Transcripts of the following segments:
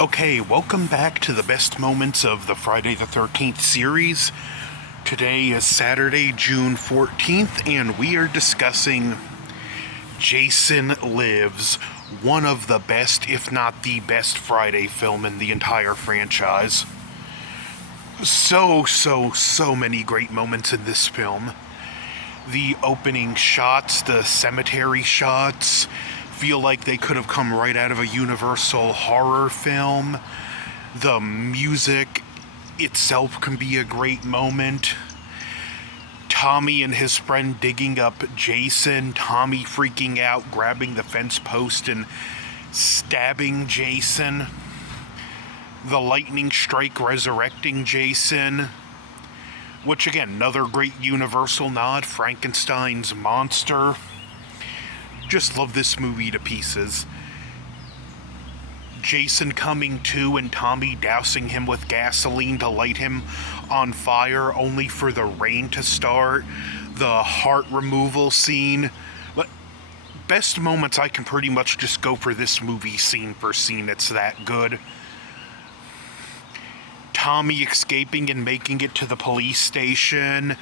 Okay, welcome back to the best moments of the Friday the 13th series. Today is Saturday, June 14th, and we are discussing Jason Lives, one of the best, if not the best, Friday film in the entire franchise. So many great moments in this film. The opening shots, the cemetery shots, feel like they could have come right out of a Universal horror film. The music itself can be a great moment. Tommy and his friend digging up Jason, Tommy freaking out, grabbing the fence post and stabbing Jason. The lightning strike resurrecting Jason, which again, another great Universal nod, Frankenstein's monster. Just love this movie to pieces. Jason coming to and Tommy dousing him with gasoline to light him on fire, only for the rain to start. The heart removal scene. But best moments, I can pretty much just go for this movie scene for scene. It's that good. Tommy escaping and making it to the police station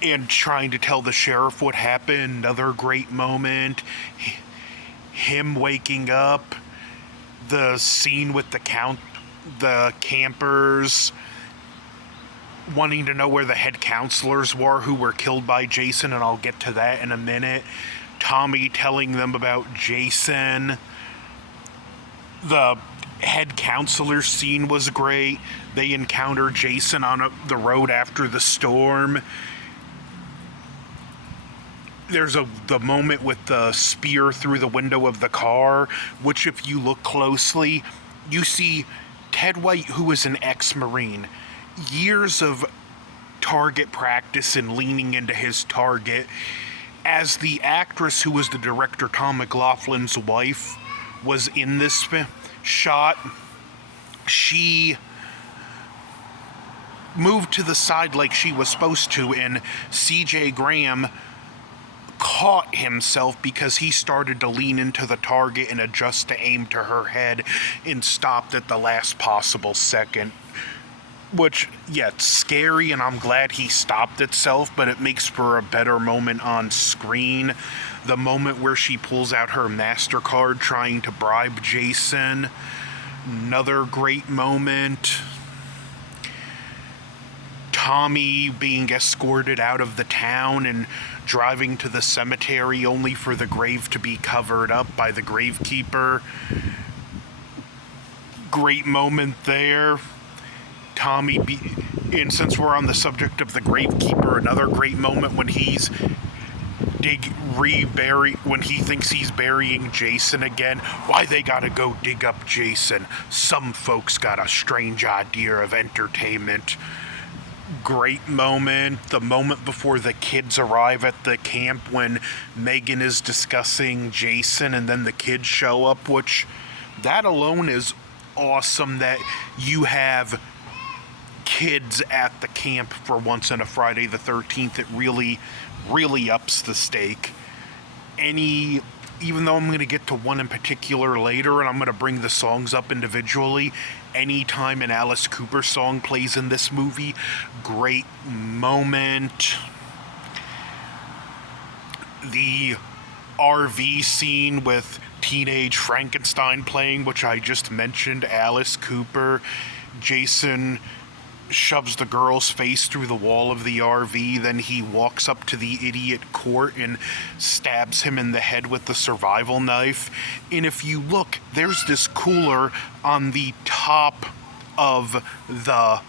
and trying to tell the sheriff what happened. Another great moment. Him waking up. The scene with the campers wanting to know where the head counselors were who were killed by Jason, and I'll get to that in a minute. Tommy telling them about Jason. The head counselor scene was great. They encounter Jason on the road after the storm. There's the moment with the spear through the window of the car, which if you look closely, you see Ted White, who is an ex-Marine. Years of target practice and leaning into his target. As the actress who was the director, Tom McLaughlin's wife, was in this shot, she moved to the side like she was supposed to, and C.J. Graham caught himself because he started to lean into the target and adjust to aim to her head and stopped at the last possible second. Which, yeah, it's scary, and I'm glad he stopped itself, but it makes for a better moment on screen. The moment where she pulls out her MasterCard trying to bribe Jason. Another great moment. Tommy being escorted out of the town and driving to the cemetery only for the grave to be covered up by the gravekeeper. Great moment there. And since we're on the subject of the gravekeeper, another great moment when he's when he thinks he's burying Jason again. Why they gotta go dig up Jason? Some folks got a strange idea of entertainment. Great moment. The moment before the kids arrive at the camp when Megan is discussing Jason and then the kids show up, which that alone is awesome that you have kids at the camp for once in a Friday the 13th. It really ups the stake. Even though I'm going to get to one in particular later, and I'm going to bring the songs up individually, anytime an Alice Cooper song plays in this movie, great moment. The RV scene with Teenage Frankenstein playing, which I just mentioned, Alice Cooper. Jason shoves the girl's face through the wall of the RV, then he walks up to the idiot court and stabs him in the head with the survival knife. And if you look, there's this cooler on the top of the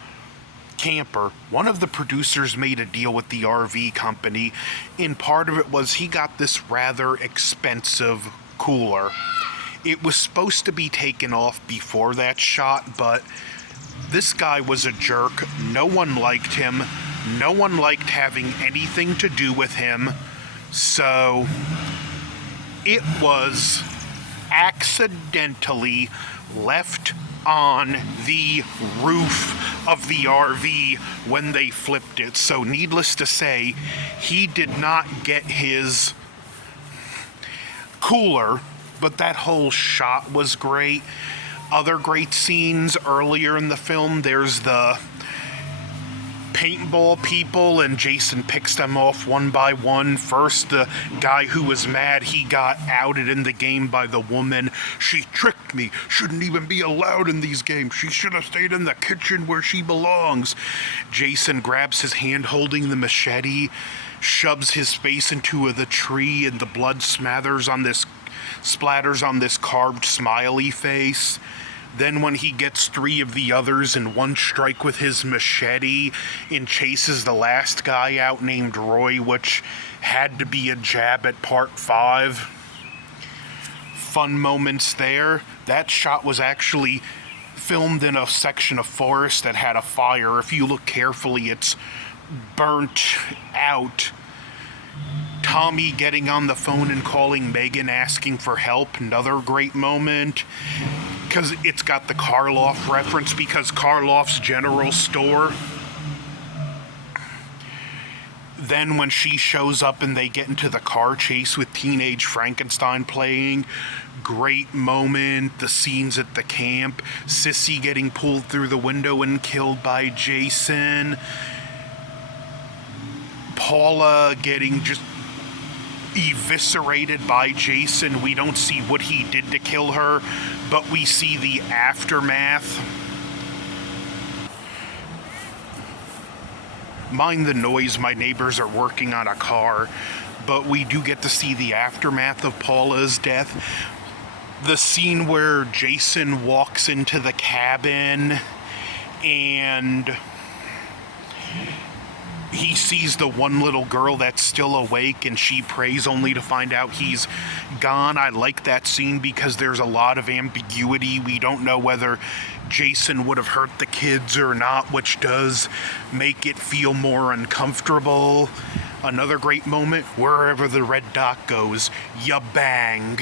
camper. One of the producers made a deal with the RV company, and part of it was he got this rather expensive cooler. It was supposed to be taken off before that shot, but this guy was a jerk. No one liked him. No one liked having anything to do with him. So it was accidentally left on the roof of the RV when they flipped it. So needless to say, he did not get his cooler but that whole shot was great. Other great scenes earlier in the film, there's the paintball people, and Jason picks them off one by one. First, the guy who was mad he got outed in the game by the woman. She tricked me. Shouldn't even be allowed in these games. She should have stayed in the kitchen where she belongs. Jason grabs his hand holding the machete, shoves his face into the tree, and the blood splatters on this carved smiley face. Then when he gets 3 of the others in one strike with his machete and chases the last guy out named Roy, which had to be a jab at part 5. Fun moments there. That shot was actually filmed in a section of forest that had a fire. If you look carefully, it's burnt out. Tommy getting on the phone and calling Megan asking for help, another great moment. Because it's got the Karloff reference, because Karloff's general store. Then when she shows up and they get into the car chase with Teenage Frankenstein playing, great moment. The scenes at the camp, Sissy getting pulled through the window and killed by Jason, Paula getting just eviscerated by Jason. We don't see what he did to kill her, but we see the aftermath. Mind the noise, my neighbors are working on a car, but we do get to see the aftermath of Paula's death. The scene where Jason walks into the cabin and he sees the one little girl that's still awake and she prays only to find out he's gone. I like that scene because there's a lot of ambiguity. We don't know whether Jason would have hurt the kids or not, which does make it feel more uncomfortable. Another great moment, wherever the red dot goes, ya bang.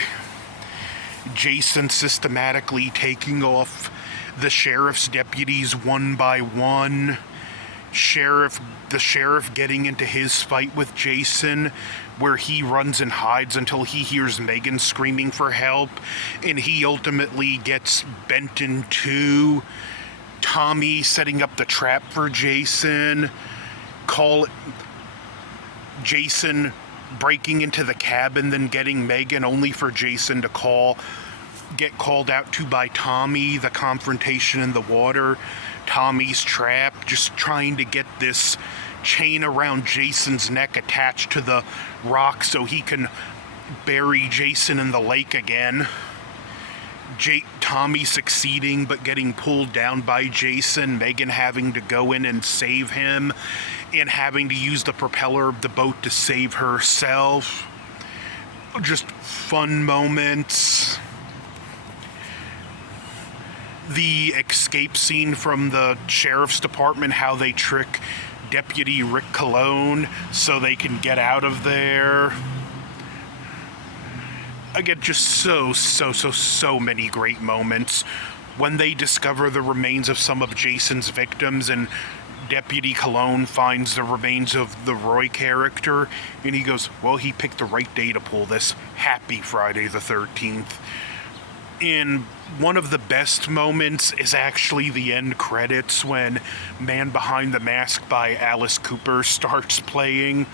Jason systematically taking off the sheriff's deputies one by one. The sheriff getting into his fight with Jason, where he runs and hides until he hears Megan screaming for help, and he ultimately gets bent in two. Tommy setting up the trap for Jason. Jason breaking into the cabin, then getting Megan, only for Jason to get called out to by Tommy. The confrontation in the water. Tommy's trap, just trying to get this chain around Jason's neck attached to the rock so he can bury Jason in the lake again. Tommy succeeding but getting pulled down by Jason, Megan having to go in and save him, and having to use the propeller of the boat to save herself. Just fun moments. The escape scene from the sheriff's department, how they trick Deputy Rick Cologne so they can get out of there. Again, just so many great moments. When they discover the remains of some of Jason's victims and Deputy Cologne finds the remains of the Roy character, and he goes, well, he picked the right day to pull this. Happy Friday the 13th. And one of the best moments is actually the end credits when Man Behind the Mask by Alice Cooper starts playing.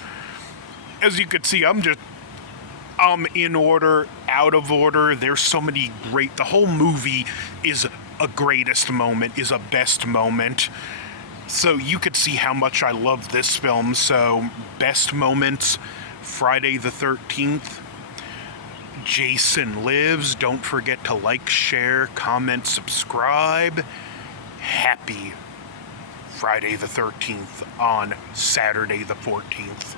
As you can see, I'm in order, out of order. There's so many great... The whole movie is a greatest moment, is a best moment. So you could see how much I love this film. So, best moments, Friday the 13th. Jason Lives. Don't forget to like, share, comment, subscribe. Happy Friday the 13th on Saturday the 14th.